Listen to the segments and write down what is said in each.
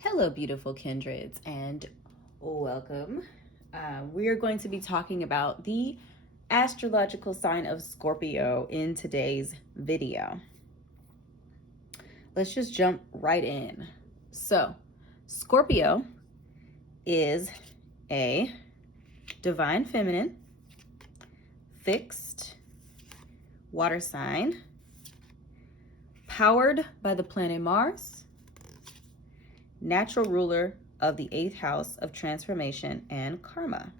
Hello, beautiful kindreds, and welcome. We are going to be talking about the astrological sign of Scorpio in today's video. Let's just jump right in. So, Scorpio is a divine feminine, fixed water sign, powered by the planet Mars, natural ruler of the 8th house of transformation and karma.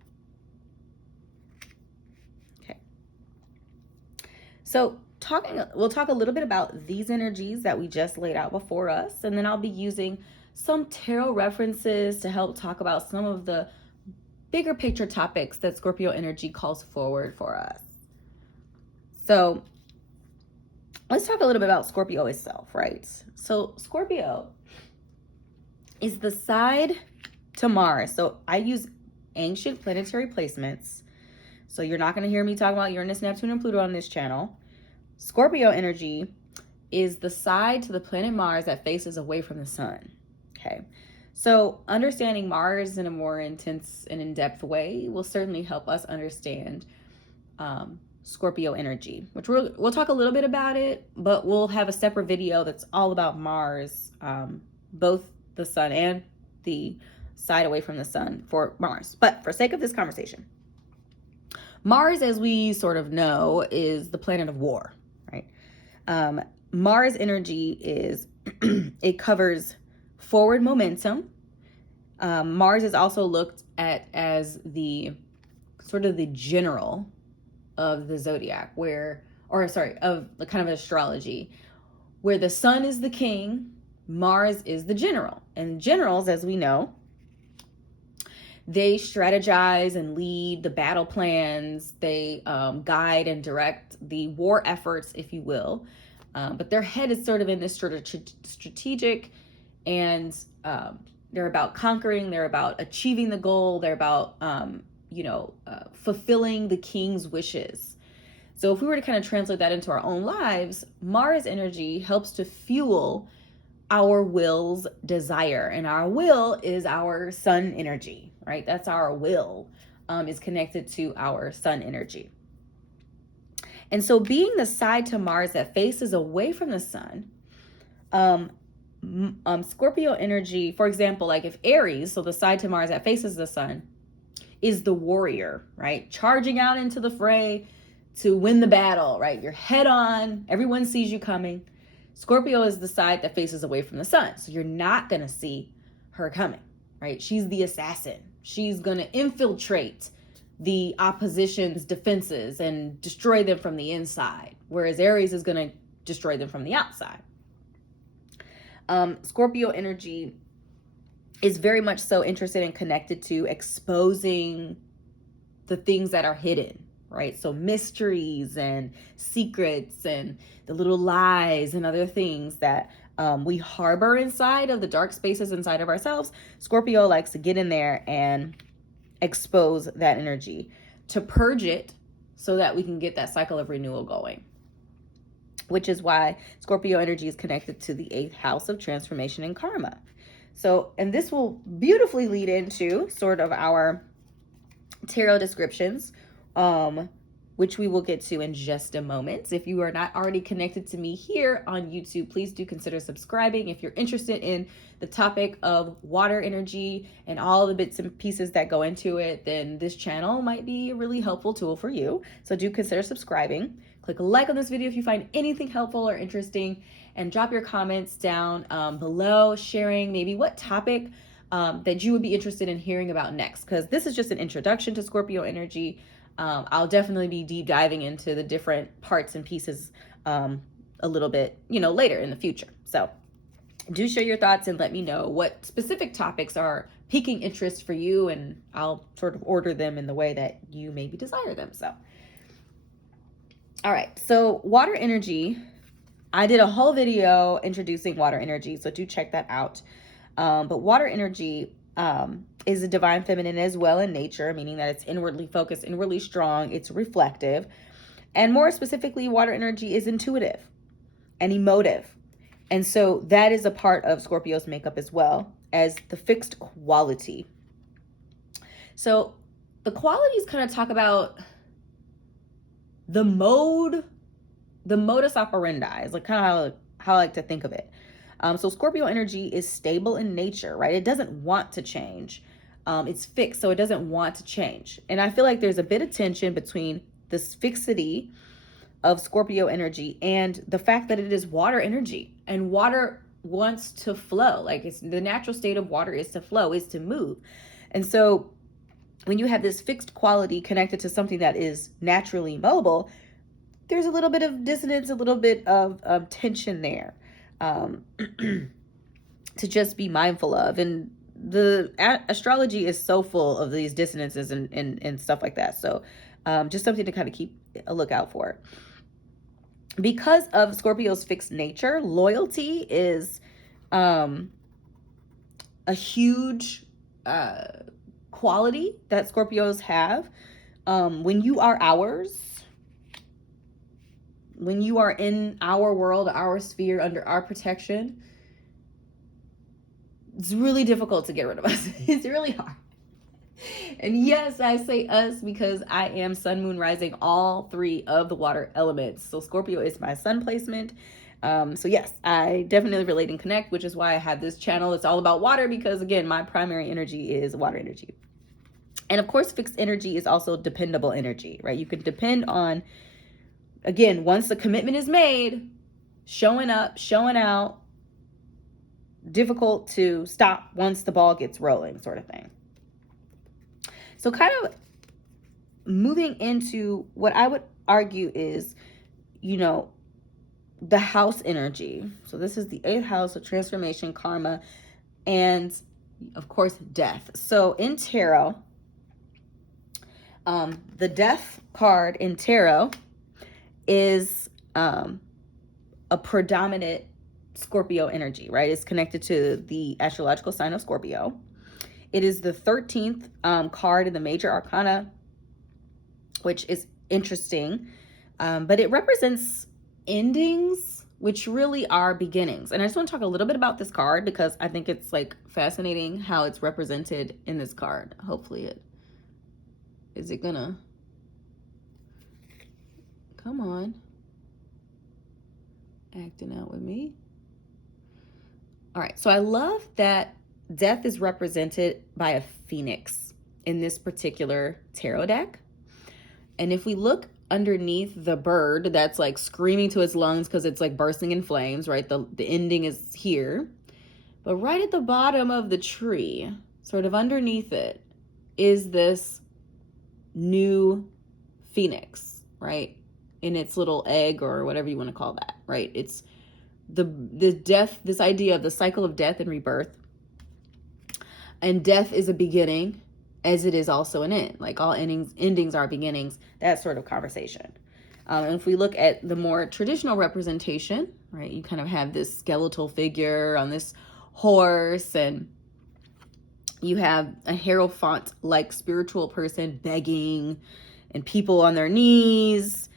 Okay. So we'll talk a little bit about these energies that we just laid out before us, and then I'll be using some tarot references to help talk about some of the bigger picture topics that Scorpio energy calls forward for us. So let's talk a little bit about Scorpio itself, right? So Scorpio is the side to Mars. So I use ancient planetary placements. So you're not going to hear me talk about Uranus, Neptune, and Pluto on this channel. Scorpio energy is the side to the planet Mars that faces away from the sun. Okay. So understanding Mars in a more intense and in-depth way will certainly help us understand Scorpio energy, which we'll talk a little bit about it, but we'll have a separate video that's all about Mars, both the sun and the side away from the sun for Mars. But for sake of this conversation, Mars, as we sort of know, is the planet of war, right? Mars energy is, it covers forward momentum. Mars is also looked at as the sort of the general of the zodiac, of the kind of astrology, where the sun is the king, Mars is the general. And generals, as we know, they strategize and lead the battle plans. They guide and direct the war efforts, if you will. But their head is sort of in this sort of strategic, and they're about conquering. They're about achieving the goal. They're about, fulfilling the king's wishes. So if we were to kind of translate that into our own lives, Mars energy helps to fuel our will's desire, and our will is our sun energy, right? That's our will, is connected to our sun energy. And so being the side to Mars that faces away from the sun, Scorpio energy, for example, like if Aries, so the side to Mars that faces the sun, is the warrior, right? Charging out into the fray to win the battle, right? You're head on, everyone sees you coming. Scorpio is the side that faces away from the sun. So you're not going to see her coming, right? She's the assassin. She's going to infiltrate the opposition's defenses and destroy them from the inside, whereas Aries is going to destroy them from the outside. Scorpio energy is very much so interested and connected to exposing the things that are hidden, right? So mysteries and secrets and the little lies and other things that we harbor inside of the dark spaces inside of ourselves. Scorpio likes to get in there and expose that energy, to purge it so that we can get that cycle of renewal going, which is why Scorpio energy is connected to the 8th house of transformation and karma. So, and this will beautifully lead into sort of our tarot descriptions, which we will get to in just a moment. If you are not already connected to me here on YouTube, please do consider subscribing. If you're interested in the topic of water energy and all the bits and pieces that go into it, then this channel might be a really helpful tool for you. So do consider subscribing. Click a like on this video if you find anything helpful or interesting, and drop your comments down below, sharing maybe what topic that you would be interested in hearing about next, because this is just an introduction to Scorpio energy. I'll definitely be deep diving into the different parts and pieces a little bit, later in the future. So do share your thoughts and let me know what specific topics are piquing interest for you, and I'll sort of order them in the way that you maybe desire them. So, all right. So water energy, I did a whole video introducing water energy, so do check that out. But water energy is a divine feminine as well in nature, meaning that it's inwardly focused, inwardly strong, it's reflective. And more specifically, water energy is intuitive and emotive. And so that is a part of Scorpio's makeup as well as the fixed quality. So the qualities kind of talk about the modus operandi is like kind of how I like to think of it. So Scorpio energy is stable in nature, right? It doesn't want to change. It's fixed, so it doesn't want to change. And I feel like there's a bit of tension between this fixity of Scorpio energy and the fact that it is water energy, and water wants to flow. Like, it's the natural state of water is to flow, is to move. And so when you have this fixed quality connected to something that is naturally mobile, there's a little bit of dissonance, a little bit of tension there, to just be mindful of. And the astrology is so full of these dissonances and stuff like that. So just something to kind of keep a lookout for. Because of Scorpio's fixed nature, loyalty is a huge quality that Scorpios have. When you are ours, when you are in our world, our sphere, under our protection, it's really difficult to get rid of us. It's really hard. And yes, I say us because I am sun, moon, rising, all three of the water elements. So Scorpio is my sun placement. So yes, I definitely relate and connect, which is why I have this channel. It's all about water because, again, my primary energy is water energy. And of course, fixed energy is also dependable energy, right? You can depend on, again, once the commitment is made, showing up, showing out, difficult to stop once the ball gets rolling, sort of thing. So kind of moving into what I would argue is, the house energy. So this is the 8th house of transformation, karma, and of course, death. So in tarot, the death card in tarot is a predominant Scorpio energy, right? It's connected to the astrological sign of Scorpio. It is the 13th card in the major arcana, which is interesting, but it represents endings, which really are beginnings. And I just want to talk a little bit about this card because I think it's like fascinating how it's represented in this card. Hopefully is it gonna come on, acting out with me. All right, so I love that death is represented by a phoenix in this particular tarot deck. And if we look underneath the bird that's like screaming to its lungs because it's like bursting in flames, right? The ending is here. But right at the bottom of the tree, sort of underneath it, is this new phoenix, right? In its little egg or whatever you want to call that, right? It's the death, this idea of the cycle of death and rebirth. And death is a beginning, as it is also an end. Like all endings are beginnings, that sort of conversation. And if we look at the more traditional representation, right, you kind of have this skeletal figure on this horse, and you have a hierophant like spiritual person begging, and people on their knees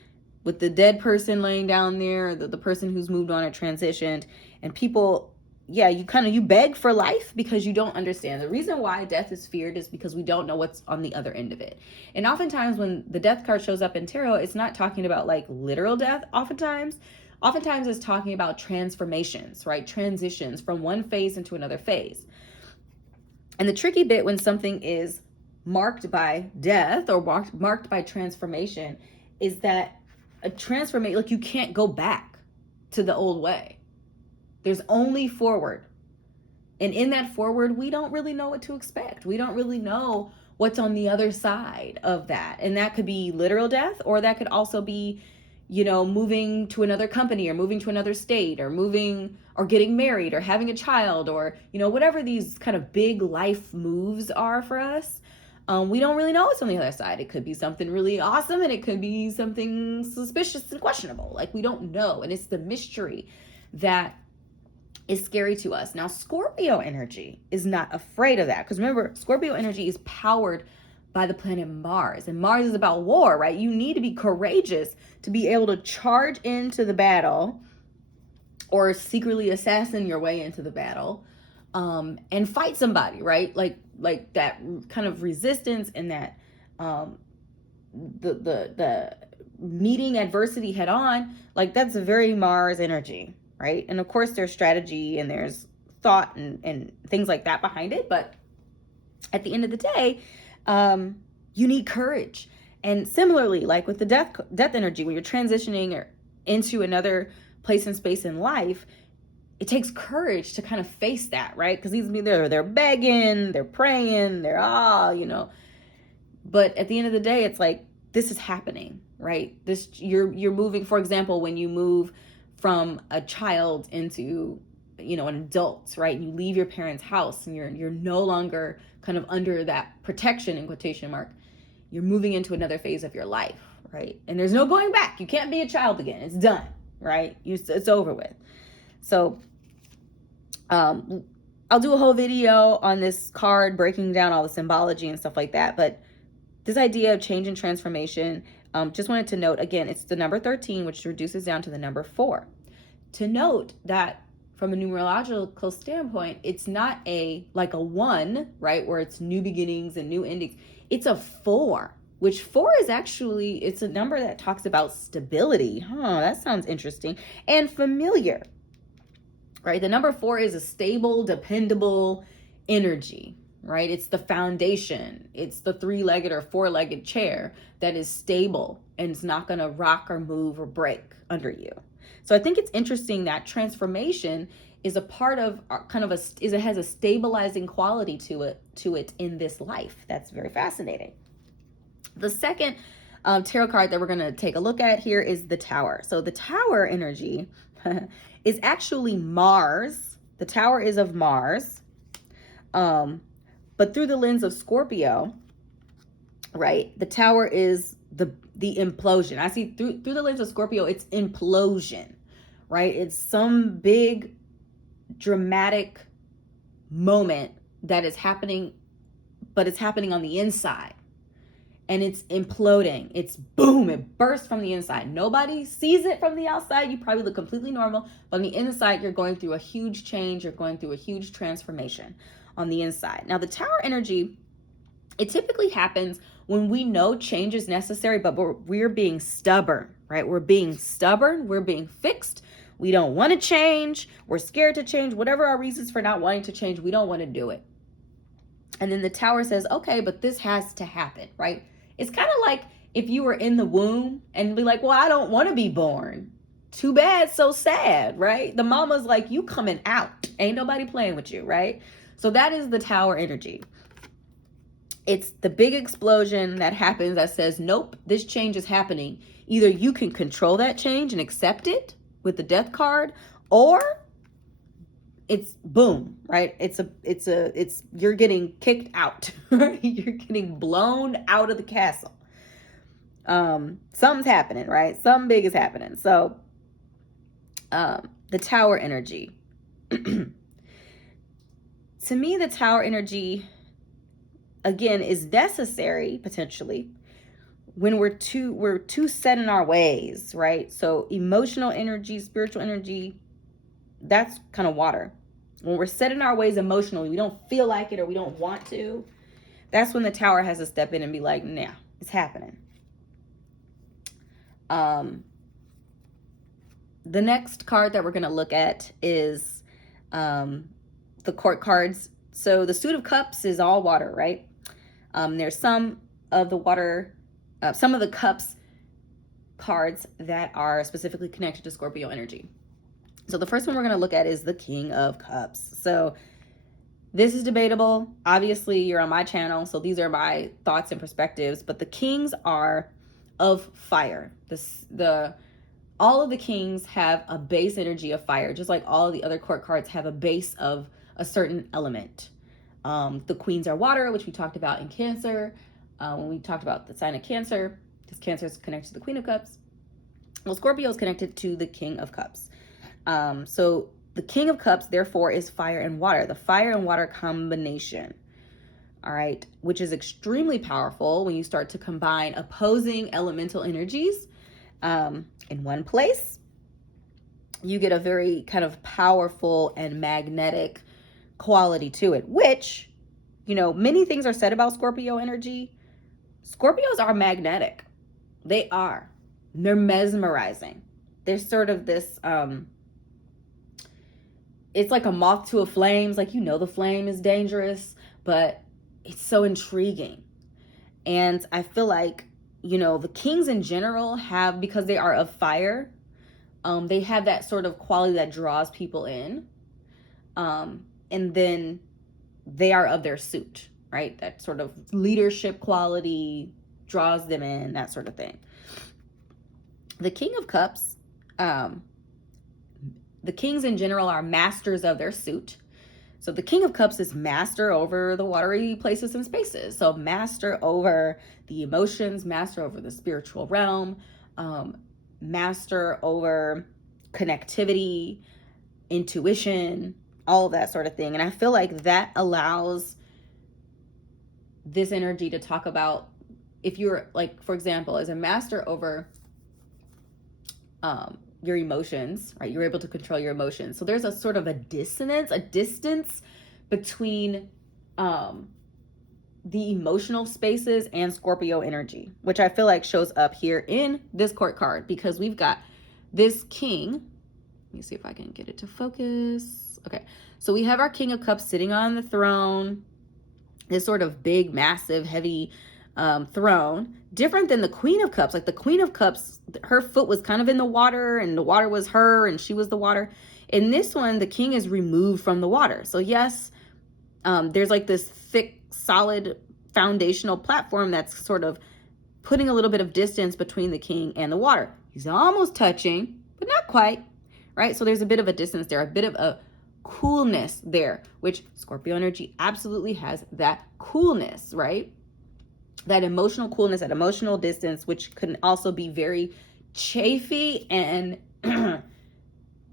with the dead person laying down there, the person who's moved on or transitioned, and people, you beg for life because you don't understand. The reason why death is feared is because we don't know what's on the other end of it. And oftentimes when the death card shows up in tarot, it's not talking about like literal death. Oftentimes it's talking about transformations, right? Transitions from one phase into another phase. And the tricky bit when something is marked by death or marked by transformation is that a transformation, like, you can't go back to the old way. There's only forward. And in that forward, we don't really know what to expect. We don't really know what's on the other side of that. And that could be literal death, or that could also be, moving to another company or moving to another state or moving or getting married or having a child or, whatever these kind of big life moves are for us. We don't really know what's on the other side. It could be something really awesome and it could be something suspicious and questionable. Like, we don't know. And it's the mystery that is scary to us. Now, Scorpio energy is not afraid of that. Because remember, Scorpio energy is powered by the planet Mars. And Mars is about war, right? You need to be courageous to be able to charge into the battle or secretly assassin your way into the battle, and fight somebody, right? Like that kind of resistance and that the meeting adversity head on, like that's a very Mars energy, right? And of course there's strategy and there's thought and things like that behind it, but at the end of the day, you need courage. And similarly, like with the death energy, when you're transitioning into another place and space in life, it takes courage to kind of face that, right? Because they're begging, they're praying, but at the end of the day, it's like, this is happening, right? You're moving, for example, when you move from a child into, an adult, right? And you leave your parents' house and you're no longer kind of under that protection, in quotation mark. You're moving into another phase of your life, right? And there's no going back. You can't be a child again. It's done, right? It's over with. So I'll do a whole video on this card, breaking down all the symbology and stuff like that. But this idea of change and transformation, just wanted to note, again, it's the number 13, which reduces down to the number 4. To note that from a numerological standpoint, it's not like a 1, right, where it's new beginnings and new endings. It's a 4, which 4 is actually, it's a number that talks about stability. That sounds interesting and familiar, right? The number 4 is a stable, dependable energy, right? It's the foundation. It's the 3-legged or 4-legged chair that is stable and it's not going to rock or move or break under you. So I think it's interesting that transformation is a part of it has a stabilizing quality to it in this life. That's very fascinating. The second tarot card that we're going to take a look at here is the Tower. So the Tower energy is actually Mars. The Tower is of Mars. But through the lens of Scorpio, right? The Tower is the implosion. I see through the lens of Scorpio, it's implosion, right? It's some big dramatic moment that is happening, but it's happening on the inside. And it's imploding. It's boom, it bursts from the inside. Nobody sees it from the outside. You probably look completely normal, but on the inside, you're going through a huge change. You're going through a huge transformation on the inside. Now, the Tower energy, it typically happens when we know change is necessary, but we're being stubborn, right? We're being stubborn. We're being fixed. We don't want to change. We're scared to change. Whatever our reasons for not wanting to change, we don't want to do it. And then the Tower says, okay, but this has to happen, right? It's kind of like if you were in the womb and be like, well, I don't want to be born. Too bad, so sad, right? The mama's like, you coming out. Ain't nobody playing with you, right? So that is the Tower energy. It's the big explosion that happens that says, nope, this change is happening. Either you can control that change and accept it with the Death card, or it's boom, right? It's you're getting kicked out, right? You're getting blown out of the castle. Something's happening, right? Something big is happening. So, the Tower energy. To me, the Tower energy, again, is necessary potentially when we're too set in our ways, right? So emotional energy, spiritual energy, that's kind of water. When we're set in our ways emotionally, we don't feel like it or we don't want to, that's when the Tower has to step in and be like, nah, it's happening. The next card that we're going to look at is the Court cards. So the Suit of Cups is all water, right? There's some of the Cups cards that are specifically connected to Scorpio energy. So the first one we're going to look at is the King of Cups. So this is debatable. Obviously, you're on my channel, so these are my thoughts and perspectives. But the kings are of fire. All of the kings have a base energy of fire, just like all of the other court cards have a base of a certain element. The queens are water, which we talked about in Cancer. When we talked about the sign of Cancer, because Cancer is connected to the Queen of Cups. Well, Scorpio is connected to the King of Cups. So the King of Cups, therefore, is fire and water, the fire and water combination. All right, which is extremely powerful when you start to combine opposing elemental energies in one place. you get a very kind of powerful and magnetic quality to it, which, many things are said about Scorpio energy. Scorpios are magnetic. They are. They're mesmerizing. There's sort of this, it's like a moth to a flame. Like, the flame is dangerous, but it's so intriguing. And I feel like, the kings in general have, because they are of fire, they have that sort of quality that draws people in. And then they are of their suit, right? That sort of leadership quality draws them in, that sort of thing. The King of Cups, the kings in general are masters of their suit. So the King of Cups is master over the watery places and spaces. So master over the emotions, master over the spiritual realm, master over connectivity, intuition, all of that sort of thing. And I feel like that allows this energy to talk about, if you're like, for example, as a master over your emotions, right? You're able to control your emotions. So there's a sort of a dissonance, a distance between the emotional spaces and Scorpio energy, which I feel like shows up here in this court card, because we've got this king. Let me see if I can get it to focus. Okay. So we have our King of Cups sitting on the throne, this sort of big, massive, heavy throne, different than the Queen of Cups. Like the Queen of Cups, her foot was kind of in the water, and the water was her, and she was the water. In this one, the king is removed from the water. So yes, there's like this thick, solid foundational platform that's sort of putting a little bit of distance between the king and the water. He's almost touching, but not quite, right? So there's a bit of a distance there, a bit of a coolness there, which Scorpio energy absolutely has that coolness, right? That emotional coolness, that emotional distance, which can also be very chafy and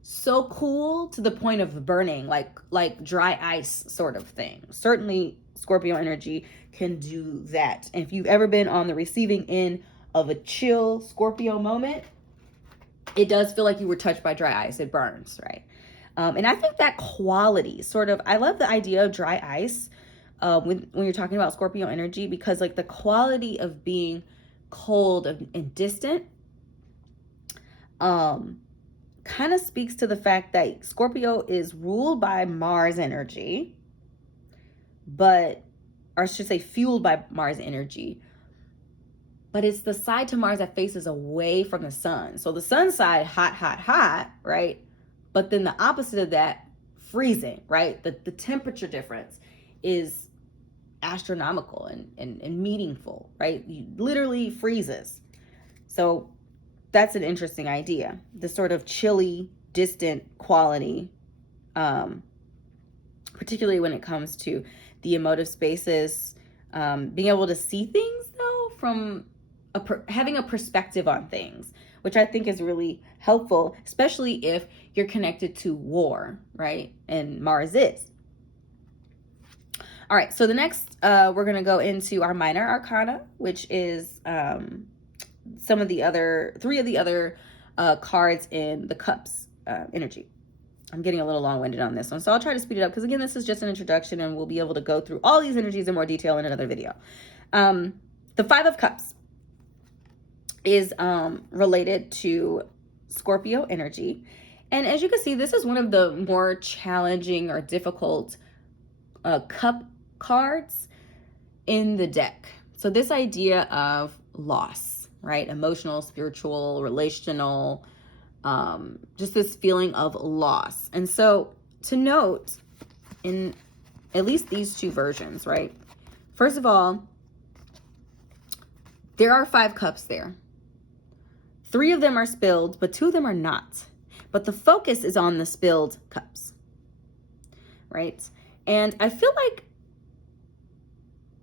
so cool to the point of burning, like dry ice sort of thing. Certainly Scorpio energy can do that. And if you've ever been on the receiving end of a chill Scorpio moment, it does feel like you were touched by dry ice. It burns, right? And I think that quality sort of, I love the idea of dry ice when you're talking about Scorpio energy, because like the quality of being cold and distant kind of speaks to the fact that Scorpio is ruled by Mars energy, or I should say fueled by Mars energy, but it's the side to Mars that faces away from the sun. So the sun side, hot, hot, hot, right? But then the opposite of that, freezing, right? The temperature difference is astronomical and meaningful, right? You literally freezes. So that's an interesting idea. The sort of chilly, distant quality, particularly when it comes to the emotive spaces, being able to see things though from having a perspective on things, which I think is really helpful, especially if you're connected to war, right? And Mars is. All right, so the next, we're going to go into our minor arcana, which is three of the other cards in the cups energy. I'm getting a little long-winded on this one, so I'll try to speed it up, because again, this is just an introduction, and we'll be able to go through all these energies in more detail in another video. The Five of Cups is related to Scorpio energy. And as you can see, this is one of the more challenging or difficult cup cards in the deck. So this idea of loss, right? Emotional, spiritual, relational, just this feeling of loss. And so to note, in at least these two versions, right? First of all, there are 5 cups there. 3 of them are spilled, but 2 of them are not. But the focus is on the spilled cups, right? And I feel like,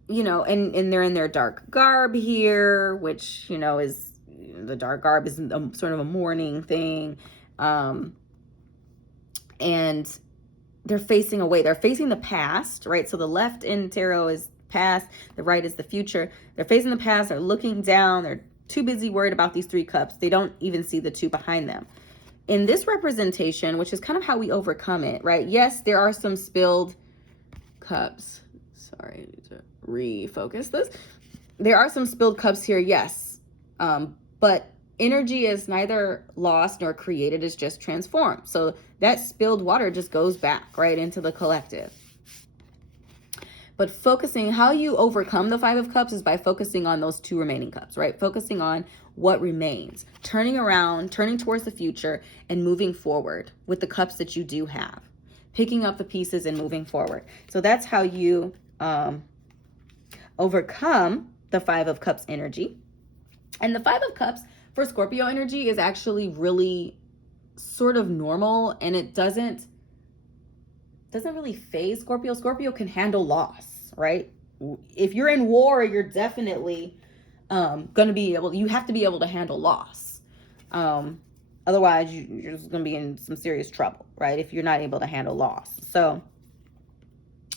and they're in their dark garb here, which, is, the dark garb is sort of a mourning thing. And they're facing away. They're facing the past, right? So the left in tarot is past, the right is the future. They're facing the past, they're looking down, they're too busy worried about these 3 cups. They don't even see the 2 behind them. in this representation, which is kind of how we overcome it, right? Yes, there are some spilled cups. Sorry, I need to refocus this. There are some spilled cups here, yes. But energy is neither lost nor created, it's just transformed. So that spilled water just goes back right into the collective. But focusing, how you overcome the Five of Cups is by focusing on those two remaining cups, right? Focusing on what remains, turning around, turning towards the future, and moving forward with the cups that you do have, picking up the pieces and moving forward. So that's how you overcome the Five of Cups energy. And the Five of Cups for Scorpio energy is actually really sort of normal, and it doesn't really phase Scorpio. Scorpio can handle loss, right? If you're in war, you're definitely going to be able, you have to be able to handle loss. Otherwise, you're just going to be in some serious trouble, right? If you're not able to handle loss. So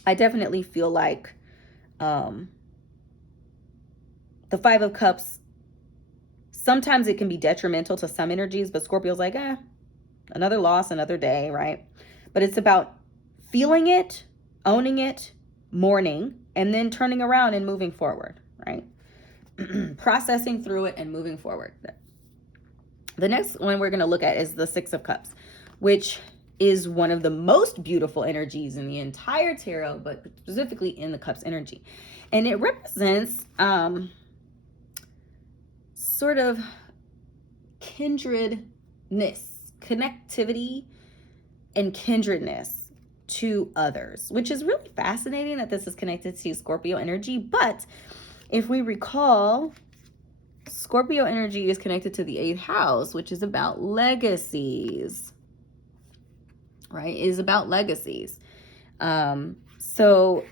I definitely feel like the Five of Cups, sometimes it can be detrimental to some energies, but Scorpio's like, another loss, another day, right? But it's about feeling it, owning it, mourning, and then turning around and moving forward, right? Processing through it and moving forward. The next one we're going to look at is the Six of Cups, which is one of the most beautiful energies in the entire tarot, but specifically in the Cups energy. And it represents sort of kindredness, connectivity, and kindredness to others, which is really fascinating that this is connected to Scorpio energy. But if we recall, Scorpio energy is connected to the 8th house, which is about legacies, right? It is about legacies. So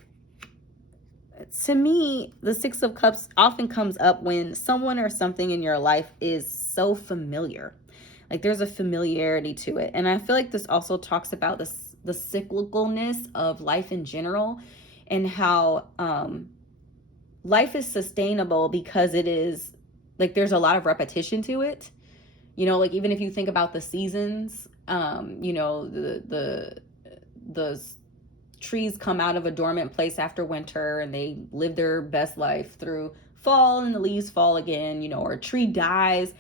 to me, the Six of Cups often comes up when someone or something in your life is so familiar. Like there's a familiarity to it. And I feel like this also talks about the cyclicalness of life in general, and how life is sustainable because it is like there's a lot of repetition to it. You know, like even if you think about the seasons, you know, the trees come out of a dormant place after winter and they live their best life through fall, and the leaves fall again, you know, or a tree dies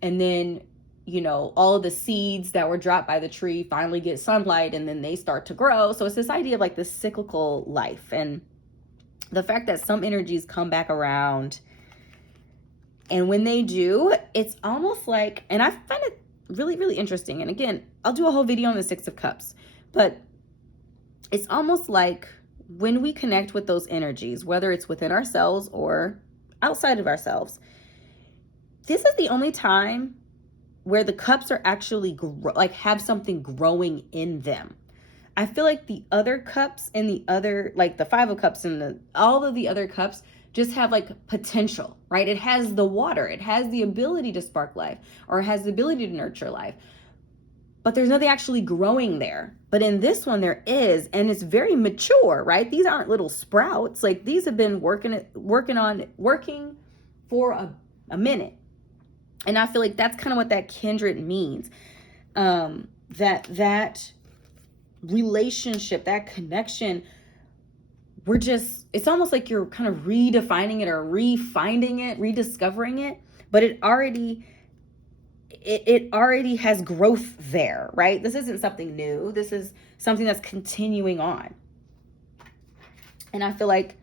and then, you know, all of the seeds that were dropped by the tree finally get sunlight and then they start to grow. So it's this idea of like this cyclical life, and the fact that some energies come back around, and when they do, it's almost like, and I find it really, really interesting. And again, I'll do a whole video on the Six of Cups, but it's almost like when we connect with those energies, whether it's within ourselves or outside of ourselves, this is the only time where the cups are actually like have something growing in them. I feel like the other cups and the other, like the Five of Cups and all of the other cups just have like potential, right? It has the water, it has the ability to spark life, or it has the ability to nurture life, but there's nothing actually growing there. But in this one there is, and it's very mature, right? These aren't little sprouts. Like these have been working for a minute. And I feel like that's kind of what that kindred means. That relationship, that connection, it's almost like you're kind of redefining it or refinding it, rediscovering it, but it already has growth there, right? This isn't something new. This is something that's continuing on. And I feel like,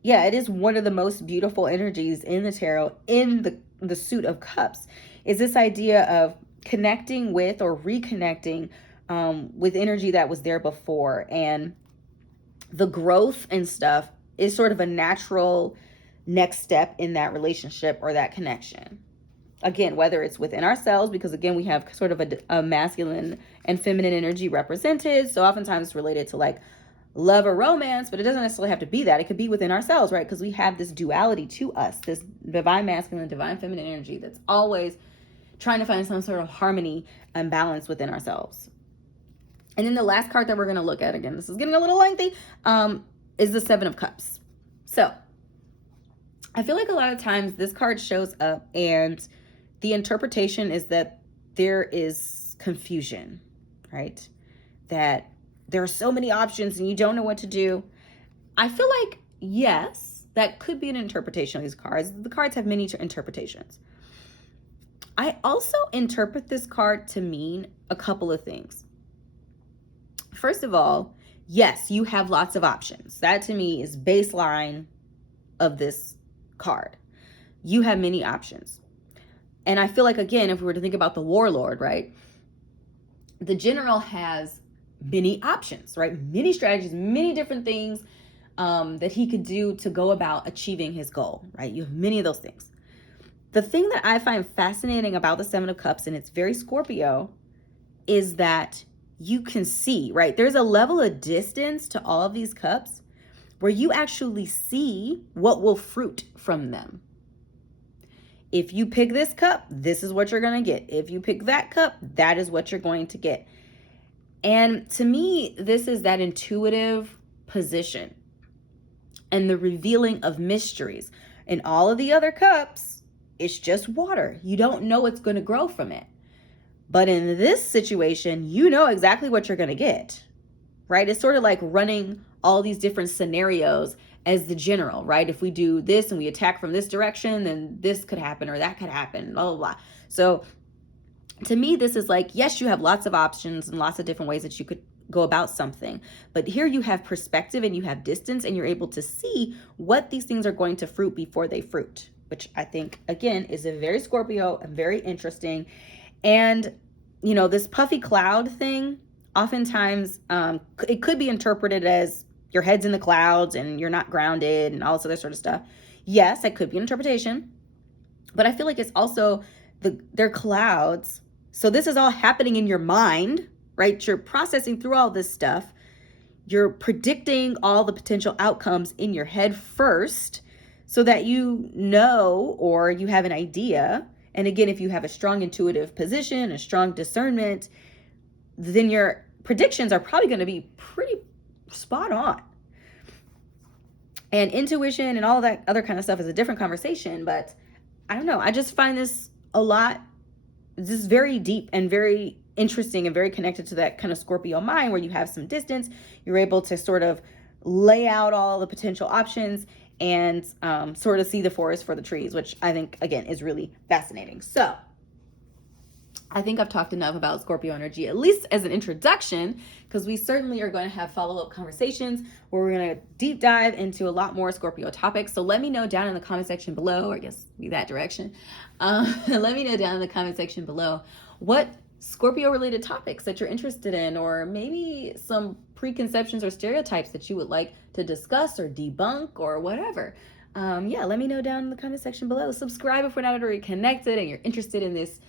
yeah, it is one of the most beautiful energies in the tarot, in the Suit of Cups, is this idea of connecting with or reconnecting with energy that was there before. And the growth and stuff is sort of a natural next step in that relationship or that connection. Again, whether it's within ourselves, because again, we have sort of a masculine and feminine energy represented. So oftentimes it's related to like love or romance, but it doesn't necessarily have to be that. It could be within ourselves, right? Because we have this duality to us, this divine masculine, divine feminine energy that's always trying to find some sort of harmony and balance within ourselves. And then the last card that we're going to look at, again, this is getting a little lengthy, is the Seven of Cups. So I feel like a lot of times this card shows up and the interpretation is that there is confusion, right? That there are so many options and you don't know what to do. I feel like, yes, that could be an interpretation of these cards. The cards have many interpretations. I also interpret this card to mean a couple of things. First of all, yes, you have lots of options. That to me is baseline of this card. You have many options. And I feel like, again, if we were to think about the warlord, right? The general has many options, right? Many strategies, many different things that he could do to go about achieving his goal, right? You have many of those things. The thing that I find fascinating about the Seven of Cups, and it's very Scorpio, is that you can see, right? There's a level of distance to all of these cups where you actually see what will fruit from them. If you pick this cup, this is what you're going to get. If you pick that cup, that is what you're going to get. And to me, this is that intuitive position and the revealing of mysteries. In all of the other cups, it's just water. You don't know what's going to grow from it. But in this situation, you know exactly what you're going to get, right? It's sort of like running all these different scenarios as the general, right? If we do this and we attack from this direction, then this could happen or that could happen, blah, blah, blah. So to me, this is like, yes, you have lots of options and lots of different ways that you could go about something. But here you have perspective and you have distance and you're able to see what these things are going to fruit before they fruit, which I think, again, is a very Scorpio and very interesting. And, you know, this puffy cloud thing, oftentimes it could be interpreted as your head's in the clouds and you're not grounded and all this other sort of stuff. Yes, that could be an interpretation. But I feel like it's also they're clouds. So this is all happening in your mind, right? You're processing through all this stuff. You're predicting all the potential outcomes in your head first so that you know or you have an idea. And again, if you have a strong intuitive position, a strong discernment, then your predictions are probably going to be pretty spot on. And intuition and all that other kind of stuff is a different conversation, but I don't know. I just find this very deep and very interesting and very connected to that kind of Scorpio mind where you have some distance. You're able to sort of lay out all the potential options and sort of see the forest for the trees, which I think, again, is really fascinating. So I think I've talked enough about Scorpio energy, at least as an introduction, because we certainly are going to have follow-up conversations where we're going to deep dive into a lot more Scorpio topics. So let me know down in the comment section below, or I guess be that direction. Let me know down in the comment section below what Scorpio-related topics that you're interested in, or maybe some preconceptions or stereotypes that you would like to discuss or debunk or whatever. Let me know down in the comment section below. Subscribe if we're not already connected and you're interested in this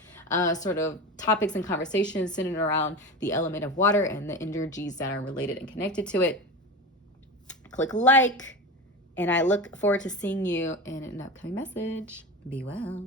sort of topics and conversations centered around the element of water and the energies that are related and connected to it. Click like, and I look forward to seeing you in an upcoming message. Be well.